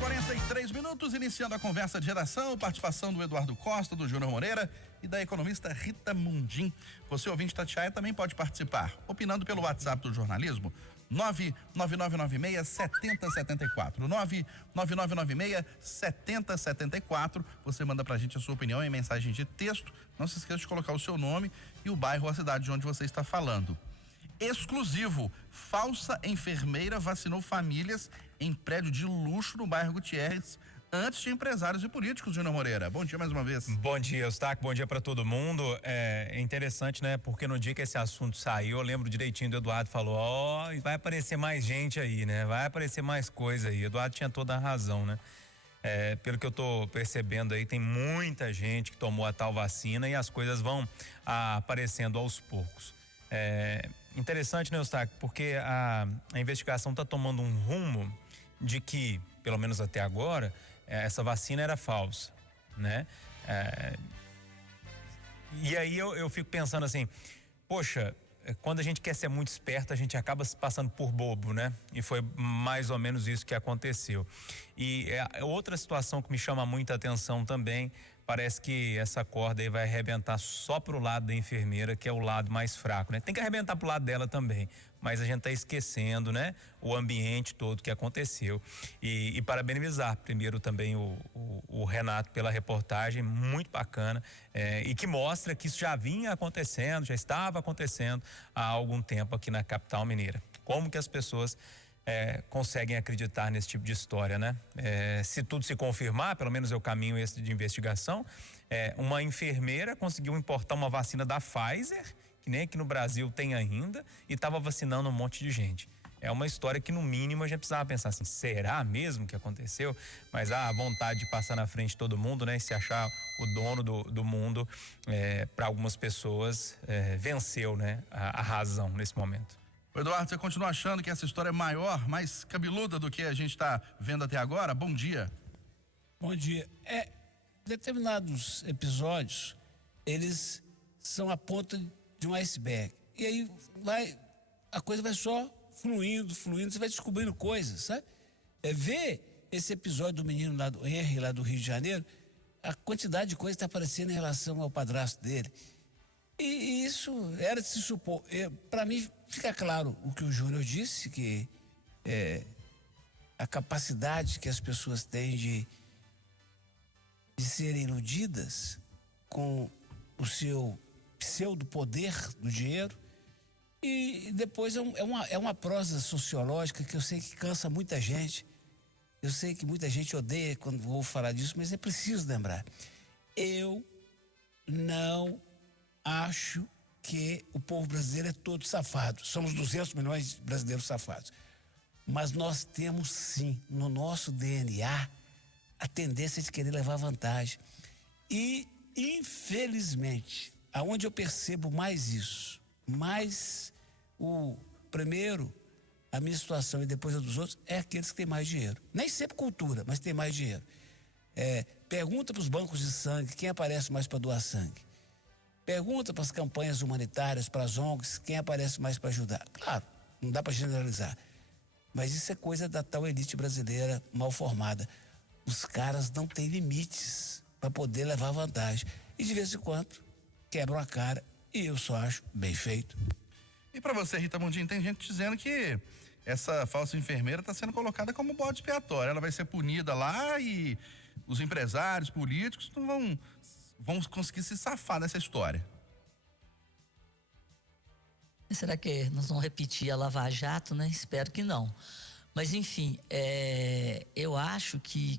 6h43, iniciando a conversa de redação, participação do Eduardo Costa, do Júnior Moreira e da economista Rita Mundim. Você, ouvinte Itatiaia, também pode participar, opinando pelo WhatsApp do jornalismo, 99996-7074. 99996-7074. Você manda pra gente a sua opinião em mensagem de texto. Não se esqueça de colocar o seu nome e o bairro ou a cidade de onde você está falando. Exclusivo: falsa enfermeira vacinou famílias em prédio de luxo no bairro Gutierrez antes de empresários e políticos. Júnior Moreira, bom dia mais uma vez. Bom dia, Eustáquio, bom dia para todo mundo. É interessante, né? Porque no dia que esse assunto saiu, eu lembro direitinho do Eduardo, falou, vai aparecer mais gente aí, né? Vai aparecer mais coisa aí. Eduardo tinha toda a razão, né? Pelo que eu tô percebendo aí, tem muita gente que tomou a tal vacina e as coisas vão aparecendo aos poucos. Interessante, né, Eustáquio? Porque a investigação está tomando um rumo de que, pelo menos até agora, essa vacina era falsa, né? E aí eu fico pensando assim, poxa, quando a gente quer ser muito esperto, a gente acaba se passando por bobo, né? E foi mais ou menos isso que aconteceu. E outra situação que me chama muita atenção também, parece que essa corda aí vai arrebentar só pro lado da enfermeira, que é o lado mais fraco, né? Tem que arrebentar pro lado dela também, mas a gente tá esquecendo, né? O ambiente todo que aconteceu. E parabenizar primeiro também o Renato pela reportagem, muito bacana, e que mostra que isso já vinha acontecendo, já estava acontecendo há algum tempo aqui na capital mineira. Como que as pessoas conseguem acreditar nesse tipo de história, né? Se tudo se confirmar, pelo menos é o caminho esse de investigação, uma enfermeira conseguiu importar uma vacina da Pfizer, que nem aqui no Brasil tem ainda, e estava vacinando um monte de gente. É uma história que, no mínimo, a gente precisava pensar assim, será mesmo que aconteceu? Mas a vontade de passar na frente de todo mundo, né? E se achar o dono do mundo, para algumas pessoas, venceu, né? A razão nesse momento. Eduardo, você continua achando que essa história é maior, mais cabeluda do que a gente está vendo até agora? Bom dia. Bom dia. Determinados episódios, eles são a ponta de um iceberg. E aí a coisa vai só fluindo, você vai descobrindo coisas, sabe? Ver esse episódio do menino lá do Henry, lá do Rio de Janeiro, a quantidade de coisa está aparecendo em relação ao padrasto dele. E isso era de se supor. Para mim, fica claro o que o Júnior disse, que a capacidade que as pessoas têm de serem iludidas com o seu pseudo-poder do dinheiro. E depois é uma prosa sociológica que eu sei que cansa muita gente. Eu sei que muita gente odeia quando vou falar disso, mas é preciso lembrar. Eu não acho que o povo brasileiro é todo safado. Somos 200 milhões de brasileiros safados. Mas nós temos, sim, no nosso DNA, a tendência de querer levar vantagem. E, infelizmente, aonde eu percebo mais isso, mais primeiro a minha situação e depois a dos outros, é aqueles que têm mais dinheiro. Nem sempre cultura, mas tem mais dinheiro. Pergunta para os bancos de sangue quem aparece mais para doar sangue. Pergunta para as campanhas humanitárias, para as ONGs, quem aparece mais para ajudar. Claro, não dá para generalizar, mas isso é coisa da tal elite brasileira mal formada. Os caras não têm limites para poder levar vantagem e de vez em quando quebram a cara, e eu só acho bem feito. E para você, Rita Mundim, tem gente dizendo que essa falsa enfermeira está sendo colocada como bode expiatório. Ela vai ser punida lá e os empresários, políticos não vão conseguir se safar dessa história. Será que nós vamos repetir a Lava Jato, né? Espero que não. Mas, enfim, eu acho que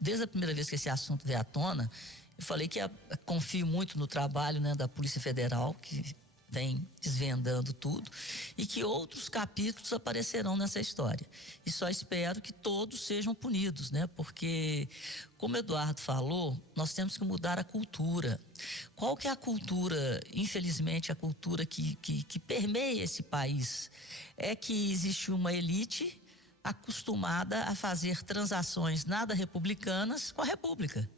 desde a primeira vez que esse assunto veio à tona, eu falei que confio muito no trabalho, né, da Polícia Federal, que vem desvendando tudo, e que outros capítulos aparecerão nessa história. E só espero que todos sejam punidos, né? Porque, como o Eduardo falou, nós temos que mudar a cultura. Qual que é a cultura, infelizmente, a cultura que permeia esse país? É que existe uma elite acostumada a fazer transações nada republicanas com a República.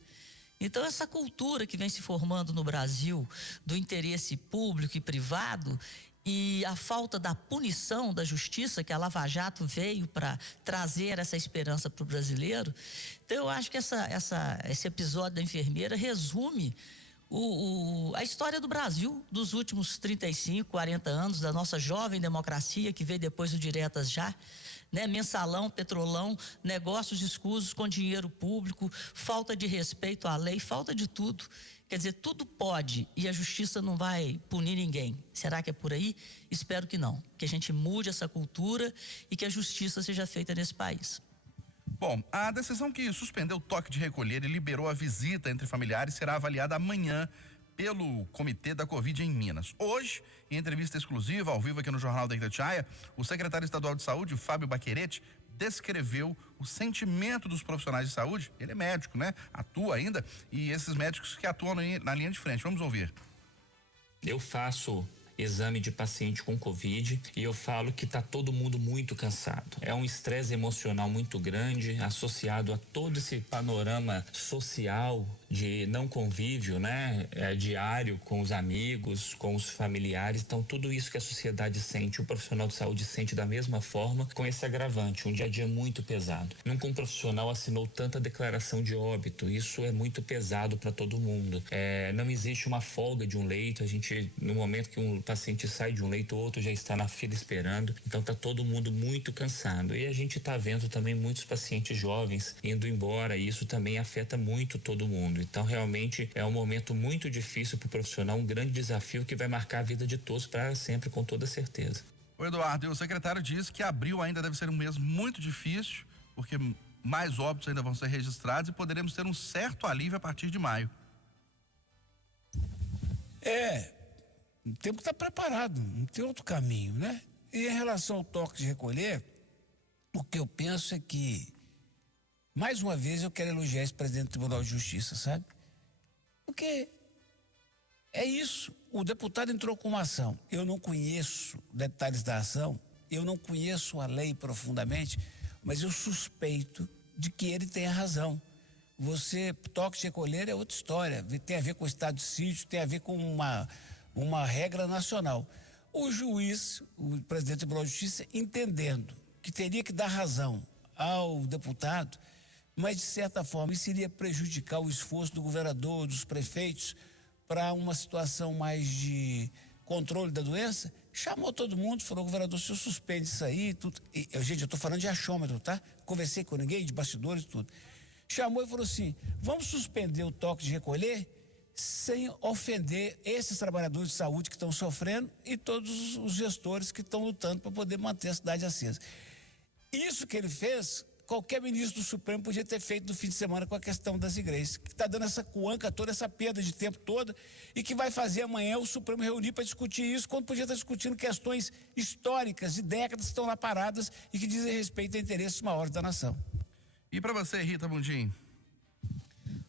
Então, essa cultura que vem se formando no Brasil do interesse público e privado, e a falta da punição da justiça, que a Lava Jato veio para trazer essa esperança para o brasileiro. Então, eu acho que esse episódio da enfermeira resume a história do Brasil dos últimos 35, 40 anos, da nossa jovem democracia, que veio depois do Diretas Já, né? Mensalão, petrolão, negócios escusos com dinheiro público, falta de respeito à lei, falta de tudo. Quer dizer, tudo pode e a justiça não vai punir ninguém. Será que é por aí? Espero que não. Que a gente mude essa cultura e que a justiça seja feita nesse país. Bom, a decisão que suspendeu o toque de recolher e liberou a visita entre familiares será avaliada amanhã pelo Comitê da Covid em Minas. Hoje, em entrevista exclusiva, ao vivo aqui no Jornal da Itatiaia, o secretário estadual de saúde, Fábio Baquerete, descreveu o sentimento dos profissionais de saúde. Ele é médico, né? Atua ainda, e esses médicos que atuam na linha de frente. Vamos ouvir. Eu faço exame de paciente com Covid e eu falo que tá todo mundo muito cansado. É um estresse emocional muito grande, associado a todo esse panorama social de não convívio, né? Diário com os amigos, com os familiares. Então, tudo isso que a sociedade sente, o profissional de saúde sente da mesma forma, com esse agravante, um dia a dia muito pesado. Nunca um profissional assinou tanta declaração de óbito. Isso é muito pesado para todo mundo. Não existe uma folga de um leito. A gente, no momento que um paciente sai de um leito, o outro já está na fila esperando. Então, tá todo mundo muito cansado. E a gente tá vendo também muitos pacientes jovens indo embora, e isso também afeta muito todo mundo. Então, realmente é um momento muito difícil para o profissional, um grande desafio que vai marcar a vida de todos para sempre, com toda certeza. O Eduardo, e o secretário diz que abril ainda deve ser um mês muito difícil, porque mais óbitos ainda vão ser registrados e poderemos ter um certo alívio a partir de maio. O tempo está preparado, não tem outro caminho, né? E em relação ao toque de recolher, o que eu penso é que, mais uma vez, eu quero elogiar esse presidente do Tribunal de Justiça, sabe? Porque é isso, o deputado entrou com uma ação. Eu não conheço detalhes da ação, eu não conheço a lei profundamente, mas eu suspeito de que ele tenha razão. Toque de recolher é outra história, tem a ver com o estado de sítio, tem a ver com uma regra nacional. O juiz, o presidente do Tribunal de Justiça, entendendo que teria que dar razão ao deputado, mas de certa forma isso iria prejudicar o esforço do governador, dos prefeitos, para uma situação mais de controle da doença, chamou todo mundo, falou: governador, se eu suspende isso aí, tudo. Gente, eu estou falando de achômetro, tá? Conversei com ninguém, de bastidores e tudo. Chamou e falou assim: vamos suspender o toque de recolher sem ofender esses trabalhadores de saúde que estão sofrendo e todos os gestores que estão lutando para poder manter a cidade acesa. Isso que ele fez, qualquer ministro do Supremo podia ter feito no fim de semana com a questão das igrejas, que está dando essa cuanca toda, essa perda de tempo toda, e que vai fazer amanhã o Supremo reunir para discutir isso, quando podia estar discutindo questões históricas de décadas que estão lá paradas e que dizem respeito a interesses maiores da nação. E para você, Rita Mundim?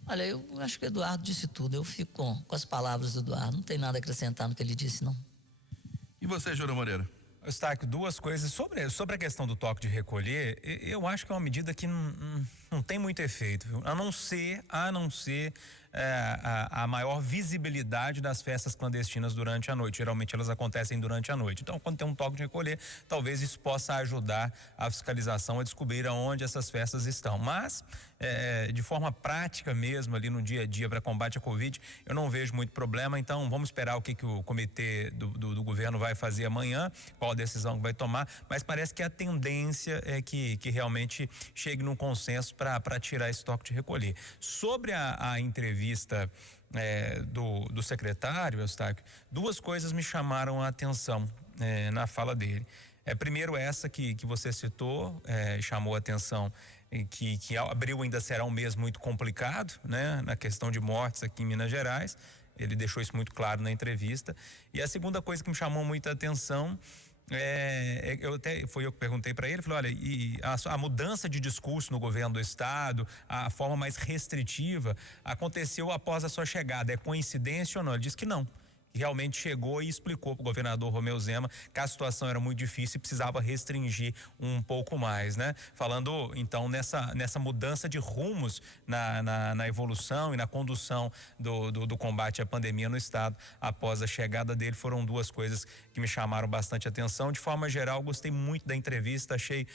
Olha, eu acho que o Eduardo disse tudo. Eu fico com as palavras do Eduardo. Não tem nada a acrescentar no que ele disse, não. E você, Júlio Moreira? Eustáquio, duas coisas. Sobre a questão do toque de recolher, eu acho que é uma medida que não tem muito efeito, viu? A não ser a maior visibilidade das festas clandestinas durante a noite. Geralmente elas acontecem durante a noite. Então, quando tem um toque de recolher, talvez isso possa ajudar a fiscalização a descobrir aonde essas festas estão. Mas, de forma prática mesmo, ali no dia a dia para combate à Covid, eu não vejo muito problema. Então, vamos esperar o que o comitê do governo vai fazer amanhã, qual a decisão que vai tomar. Mas parece que a tendência é que realmente chegue num consenso para tirar esse toque de recolher. Sobre a entrevista do secretário, Eustáquio, duas coisas me chamaram a atenção na fala dele. Primeiro, essa que você citou, chamou a atenção, que abril ainda será um mês muito complicado, né, na questão de mortes aqui em Minas Gerais. Ele deixou isso muito claro na entrevista. E a segunda coisa que me chamou muita atenção foi eu que perguntei para ele, falei: olha, e a mudança de discurso no governo do estado, a forma mais restritiva, aconteceu após a sua chegada, é coincidência ou não? Ele disse que não, realmente chegou e explicou para o governador Romeu Zema que a situação era muito difícil e precisava restringir um pouco mais, né? Falando então nessa mudança de rumos na evolução e na condução do combate à pandemia no estado após a chegada dele, foram duas coisas que me chamaram bastante atenção. De forma geral, gostei muito da entrevista, achei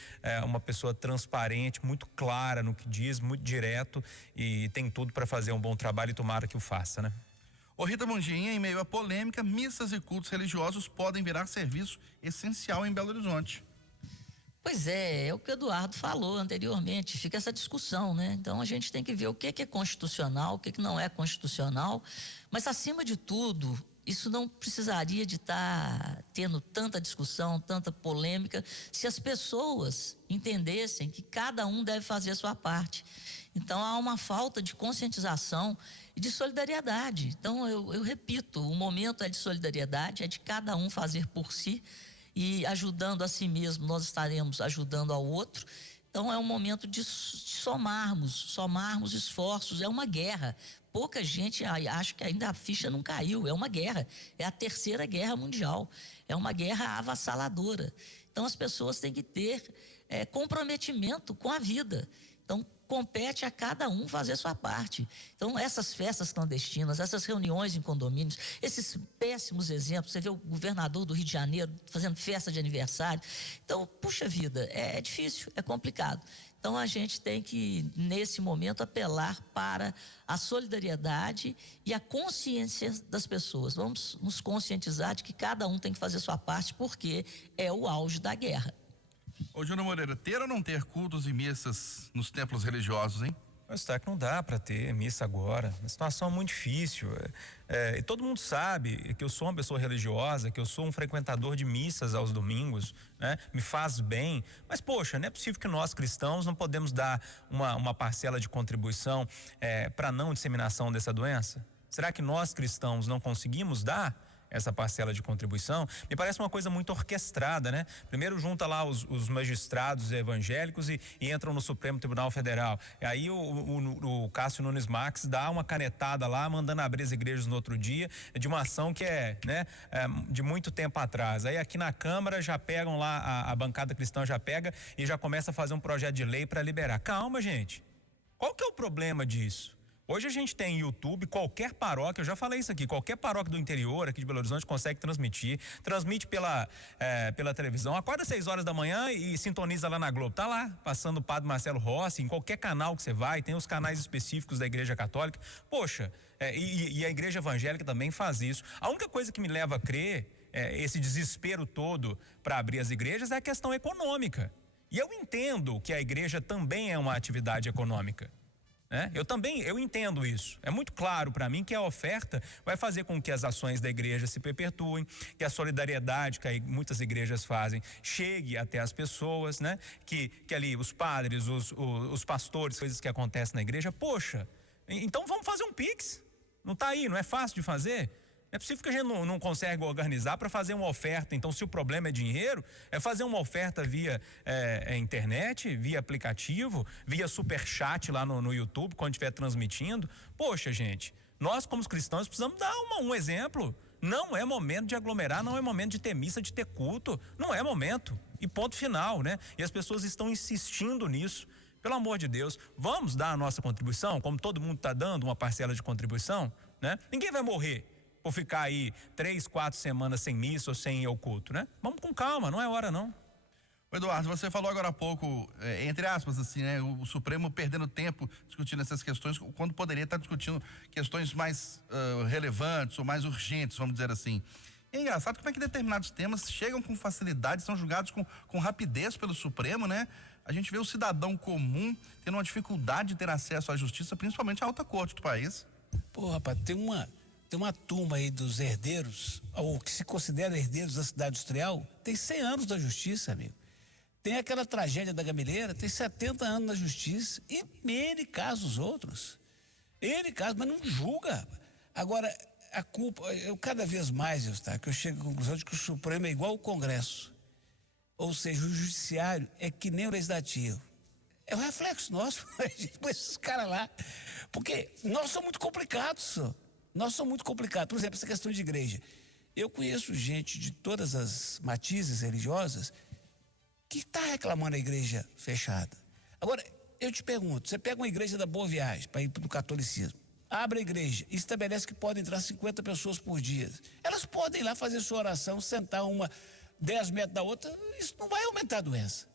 uma pessoa transparente, muito clara no que diz, muito direto, e tem tudo para fazer um bom trabalho, e tomara que o faça, né? Ô Rita Mundinha, em meio à polêmica, missas e cultos religiosos podem virar serviço essencial em Belo Horizonte. Pois é o que o Eduardo falou anteriormente, fica essa discussão, né? Então a gente tem que ver o que é constitucional, o que não é constitucional, mas acima de tudo, isso não precisaria de estar tendo tanta discussão, tanta polêmica, se as pessoas entendessem que cada um deve fazer a sua parte. Então há uma falta de conscientização e de solidariedade. Então eu repito, o momento é de solidariedade, é de cada um fazer por si, e ajudando a si mesmo, nós estaremos ajudando ao outro. Então é um momento de somarmos esforços, é uma guerra. Pouca gente acha que ainda a ficha não caiu, é uma guerra, é a terceira guerra mundial, é uma guerra avassaladora. Então as pessoas têm que ter comprometimento com a vida. Então compete a cada um fazer a sua parte. Então essas festas clandestinas, essas reuniões em condomínios, esses péssimos exemplos, você vê o governador do Rio de Janeiro fazendo festa de aniversário. Então, puxa vida, é difícil, é complicado. Então a gente tem que, nesse momento, apelar para a solidariedade e a consciência das pessoas. Vamos nos conscientizar de que cada um tem que fazer a sua parte, porque é o auge da guerra. Ô Júnior Moreira, ter ou não ter cultos e missas nos templos religiosos, hein? Mas tá que não dá para ter missa agora, a situação é muito difícil. E todo mundo sabe que eu sou uma pessoa religiosa, que eu sou um frequentador de missas aos domingos, né? Me faz bem, mas poxa, não é possível que nós cristãos não podemos dar uma parcela de contribuição para não disseminação dessa doença? Será que nós cristãos não conseguimos dar essa parcela de contribuição? Me parece uma coisa muito orquestrada, né? Primeiro junta lá os magistrados evangélicos e entram no Supremo Tribunal Federal. E aí o Cássio Nunes Marques dá uma canetada lá, mandando abrir as igrejas no outro dia, de uma ação que de muito tempo atrás. Aí aqui na Câmara já pegam lá, a bancada cristã já pega e já começa a fazer um projeto de lei para liberar. Calma, gente. Qual que é o problema disso? Hoje a gente tem YouTube, qualquer paróquia, eu já falei isso aqui, qualquer paróquia do interior aqui de Belo Horizonte consegue transmite pela televisão, acorda às 6 horas da manhã e sintoniza lá na Globo, tá lá, passando o Padre Marcelo Rossi, em qualquer canal que você vai, tem os canais específicos da Igreja Católica, poxa, e a Igreja Evangélica também faz isso. A única coisa que me leva a crer, esse desespero todo para abrir as igrejas, é a questão econômica, e eu entendo que a igreja também é uma atividade econômica. Eu entendo isso. É muito claro para mim que a oferta vai fazer com que as ações da igreja se perpetuem, que a solidariedade que muitas igrejas fazem chegue até as pessoas, né? Que ali os padres, os pastores, coisas que acontecem na igreja. Poxa, então vamos fazer um Pix. Não tá aí, não é fácil de fazer? É possível que a gente não consegue organizar para fazer uma oferta. Então, se o problema é dinheiro, é fazer uma oferta via internet, via aplicativo, via superchat lá no YouTube, quando estiver transmitindo. Poxa, gente, nós como cristãos precisamos dar um exemplo. Não é momento de aglomerar, não é momento de ter missa, de ter culto. Não é momento. E ponto final, né? E as pessoas estão insistindo nisso. Pelo amor de Deus, vamos dar a nossa contribuição, como todo mundo está dando uma parcela de contribuição, né? Ninguém vai morrer por ficar aí 3, 4 semanas sem missa ou sem ir ao culto, né? Vamos com calma, não é hora não. Eduardo, você falou agora há pouco, entre aspas, assim, né? O Supremo perdendo tempo discutindo essas questões, quando poderia estar discutindo questões mais relevantes ou mais urgentes, vamos dizer assim. É engraçado como é que determinados temas chegam com facilidade, são julgados com rapidez pelo Supremo, né? A gente vê o cidadão comum tendo uma dificuldade de ter acesso à justiça, principalmente à alta corte do país. Pô, rapaz, tem uma turma aí dos herdeiros, ou que se considera herdeiros da cidade industrial, tem 100 anos da justiça, amigo. Tem aquela tragédia da Gameleira, tem 70 anos na justiça, e ele casos outros. Ele casos, mas não julga. Agora, a culpa, cada vez mais, que eu chego à conclusão de que o Supremo é igual ao Congresso. Ou seja, o judiciário é que nem o legislativo. É o reflexo nosso, com esses caras lá. Porque nós somos muito complicados, senhor. Nós somos muito complicados. Por exemplo, essa questão de igreja. Eu conheço gente de todas as matizes religiosas que está reclamando a igreja fechada. Agora, eu te pergunto, você pega uma igreja da Boa Viagem para ir para o catolicismo, abre a igreja e estabelece que podem entrar 50 pessoas por dia. Elas podem ir lá fazer sua oração, sentar uma 10 metros da outra, isso não vai aumentar a doença.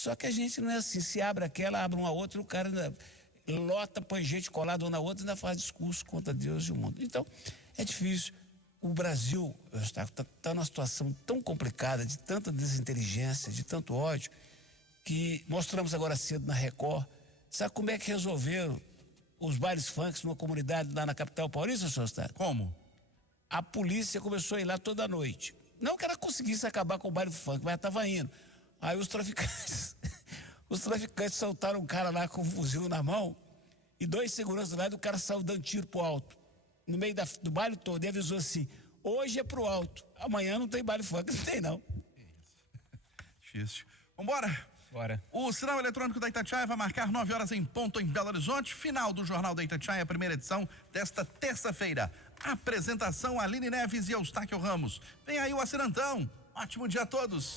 Só que a gente não é assim, se abre aquela, abre uma outra, o cara ainda lota, põe gente colada uma na outra e ainda faz discurso contra Deus e o mundo. Então, é difícil. O Brasil está numa situação tão complicada, de tanta desinteligência, de tanto ódio, que mostramos agora cedo na Record. Sabe como é que resolveram os bailes funk numa comunidade lá na capital paulista, senhor Estado? Como? A polícia começou a ir lá toda noite. Não que ela conseguisse acabar com o baile funk, mas estava indo. Aí os traficantes soltaram um cara lá com um fuzil na mão e 2 seguranças lá, e o cara saiu dando tiro pro alto. No meio do baile todo, e avisou assim: hoje é pro alto, amanhã não tem baile funk, não tem não. Difícil. Vambora? Bora. O sinal eletrônico da Itatiaia vai marcar 9 horas em ponto em Belo Horizonte. Final do Jornal da Itatiaia, primeira edição desta terça-feira. Apresentação: Aline Neves e Eustáquio Ramos. Vem aí o Acinantão. Ótimo dia a todos.